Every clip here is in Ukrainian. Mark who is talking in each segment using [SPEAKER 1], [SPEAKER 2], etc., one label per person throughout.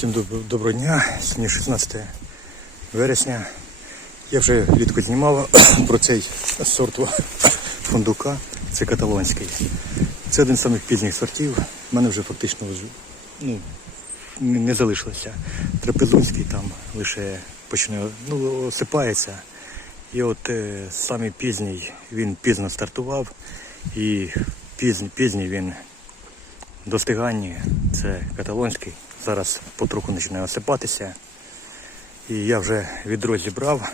[SPEAKER 1] Всім доброго дня. Сьогодні 16 вересня. Я вже влітку знімав про цей сорт фундука. Це каталонський. Це один з самих пізніх сортів. У мене вже фактично ну, не залишилося. Трапезунський там лише почне, ну, осипається. І от е, самий пізній він пізно стартував і пізній, пізній він достиганні це каталонський. Зараз потроху починає осипатися. І я вже відро зібрав.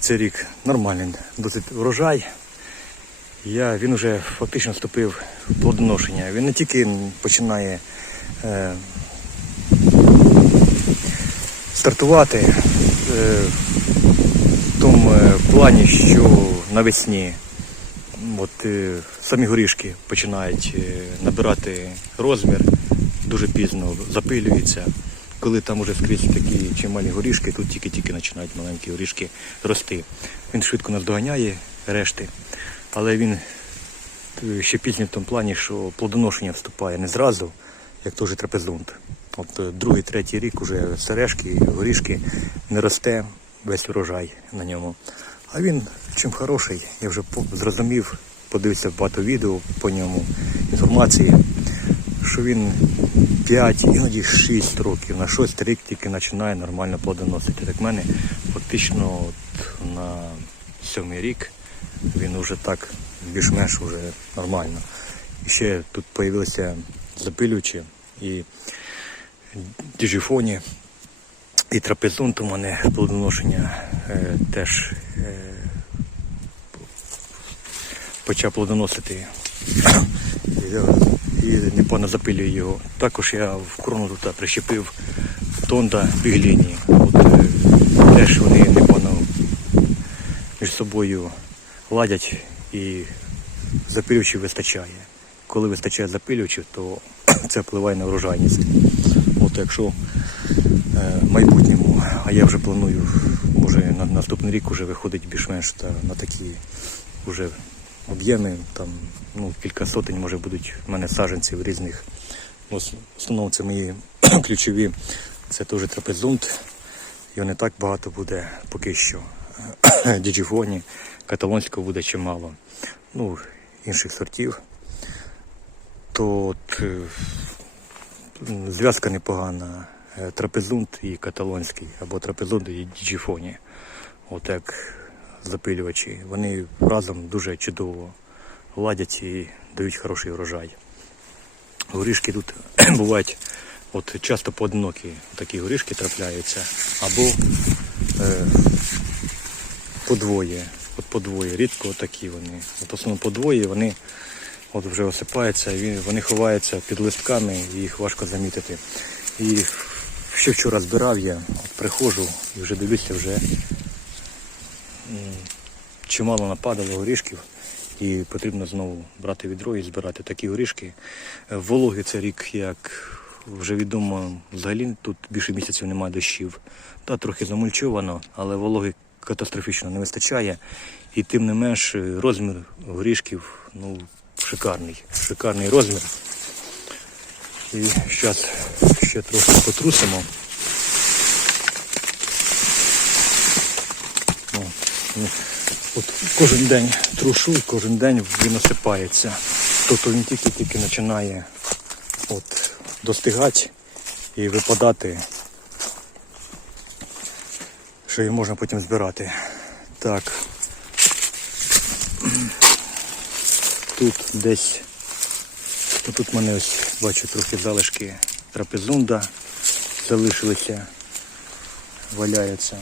[SPEAKER 1] Цей рік нормальний, досить врожай. Я, він вже фактично вступив в плодоношення. Він не тільки починає е, стартувати е, в тому е, плані, що навесні от, е, самі горішки починають е, набирати розмір, дуже пізно запилюються. Коли там уже скрізь такі чималі горішки, тут тільки-тільки починають маленькі горішки рости. Він швидко наздоганяє решти, але він е, ще пізній в тому плані, що плодоношення вступає не зразу, як той же трапезунт. От другий, третій рік уже сережки, горішки не росте весь урожай на ньому. А він чим хороший, я вже зрозумів, подивився багато відео по ньому, інформації, що він 5, іноді 6 років, на 6 рік тільки починає нормально плодоносити. Так в мене фактично от на сьомий рік він вже так більш-менш вже нормально. І ще тут з'явилися запилювачі і діжіфоні, і трапезунт у мене плодоношення е, теж е, почав плодоносити. І непогано запилюю його. Також я в крону тут прищепив тонда бігліні. От, е, теж вони непогано між собою ладять і запилювачів вистачає. Коли вистачає запилювачів, то це впливає на врожайність. От якщо майбутньому, а я вже планую, може на наступний рік вже виходить більш-менш на такі вже об'єми, там ну, кілька сотень може будуть в мене саджанців різних. Ну, в основному це мої ключові, це теж трапезунт. Його не так багато буде поки що. Діджіфоні, каталонського буде чимало. Ну, інших сортів. То е, зв'язка непогана. Е, Трапезунт і каталонський, або трапезунт і діджіфоні. От як запилювачі. Вони разом дуже чудово ладять і дають хороший врожай. Горішки тут бувають от часто поодинокі такі горішки трапляються, або е, подвоє. От подвоє, рідко такі вони. От основно подвоє, вони от вже осипаються, вони ховаються під листками, і їх важко замітити. І ще вчора збирав я, от приходжу і вже дивлюся, вже чимало нападало горішків, і потрібно знову брати відро і збирати такі горішки. Е, Вологи це рік, як вже відомо, взагалі тут більше місяців немає дощів. Та трохи замульчовано, але вологи катастрофічно не вистачає. І тим не менш е, розмір горішків ну, шикарний. Шикарний розмір. І зараз ще трохи потрусимо. Ну, От кожен день трушу, і кожен день він осипається. Тобто він тільки-тільки починає от, достигати і випадати, що її можна потім збирати. Так. Тут десь, ну, тут в мене ось бачу трохи залишки трапезунда залишилися, валяються.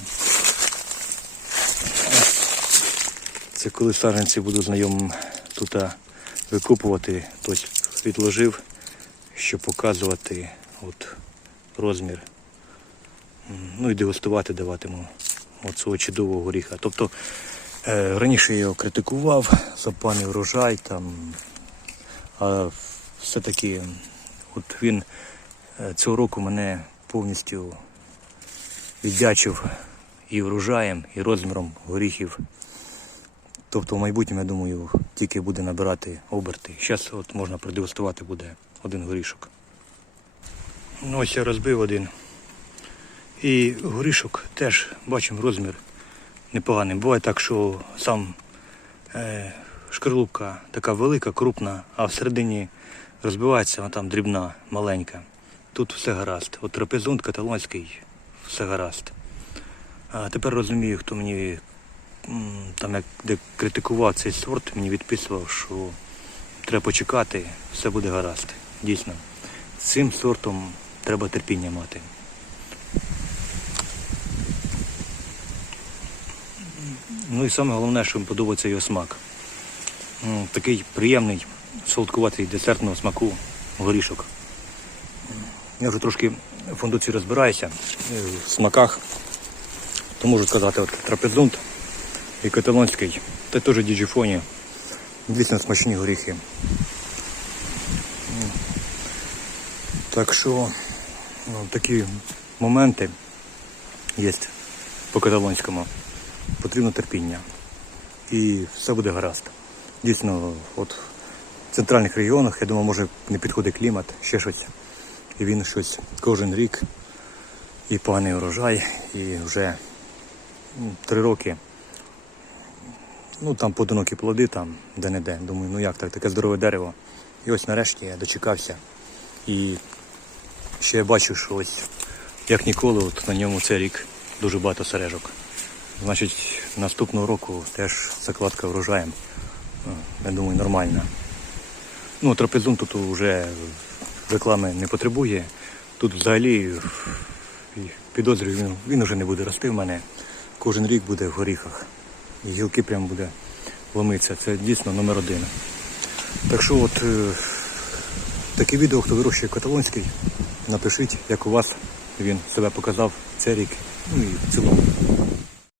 [SPEAKER 1] Це коли саджанці буду знайомим тут викупувати, тобто відложив, щоб показувати от, розмір. Ну і дегустувати даватиму от цього чудового горіха. Тобто е, раніше я його критикував за паний врожай, там, а все-таки от він е, цього року мене повністю віддячив і врожаєм, і розміром горіхів. Тобто в майбутньому, я думаю, тільки буде набирати оберти. Зараз от можна продегустувати буде один горішок. Ну ось я розбив один І горішок теж бачимо розмір непоганий. Буває так, що сам е, шкарлупка така велика, крупна, а всередині розбивається, вона там дрібна, маленька. Тут все гаразд. От трапезунд каталонський, все гаразд. А тепер розумію, хто мені там як де критикував цей сорт, мені відписував, що треба почекати, все буде гаразд. Дійсно. Цим сортом треба терпіння мати. Ну і саме головне, що мені подобається його смак. Такий приємний, солодкуватий десертного смаку горішок. Я вже трошки в фундуці розбираюся е, в смаках. То можу сказати, от трапезунт і каталонський, це теж діджифоні. Дійсно смачні горіхи. Так що ну, такі моменти є по каталонському. Потрібно терпіння. І все буде гаразд. Дійсно, от центральних регіонах, я думаю, може не підходить клімат, ще щось. І він щось кожен рік і поганий урожай, і вже три роки. Ну там поодинокі плоди, там де-не-де. Думаю, ну як так, таке здорове дерево. І ось нарешті я дочекався. І ще я бачу, що ось як ніколи, от на ньому цей рік дуже багато сережок. Значить, наступного року теж закладка врожаєм. Е, Я думаю, нормальна. Ну, трапезун тут вже реклами не потребує. Тут взагалі підозрюю, він, він вже не буде рости в мене. Кожен рік буде в горіхах. І гілки прямо буде ломитися. Це дійсно номер один. Так що от е, таке відео, хто вирощує каталонський, напишіть, як у вас він себе показав цей рік, ну і в цілому.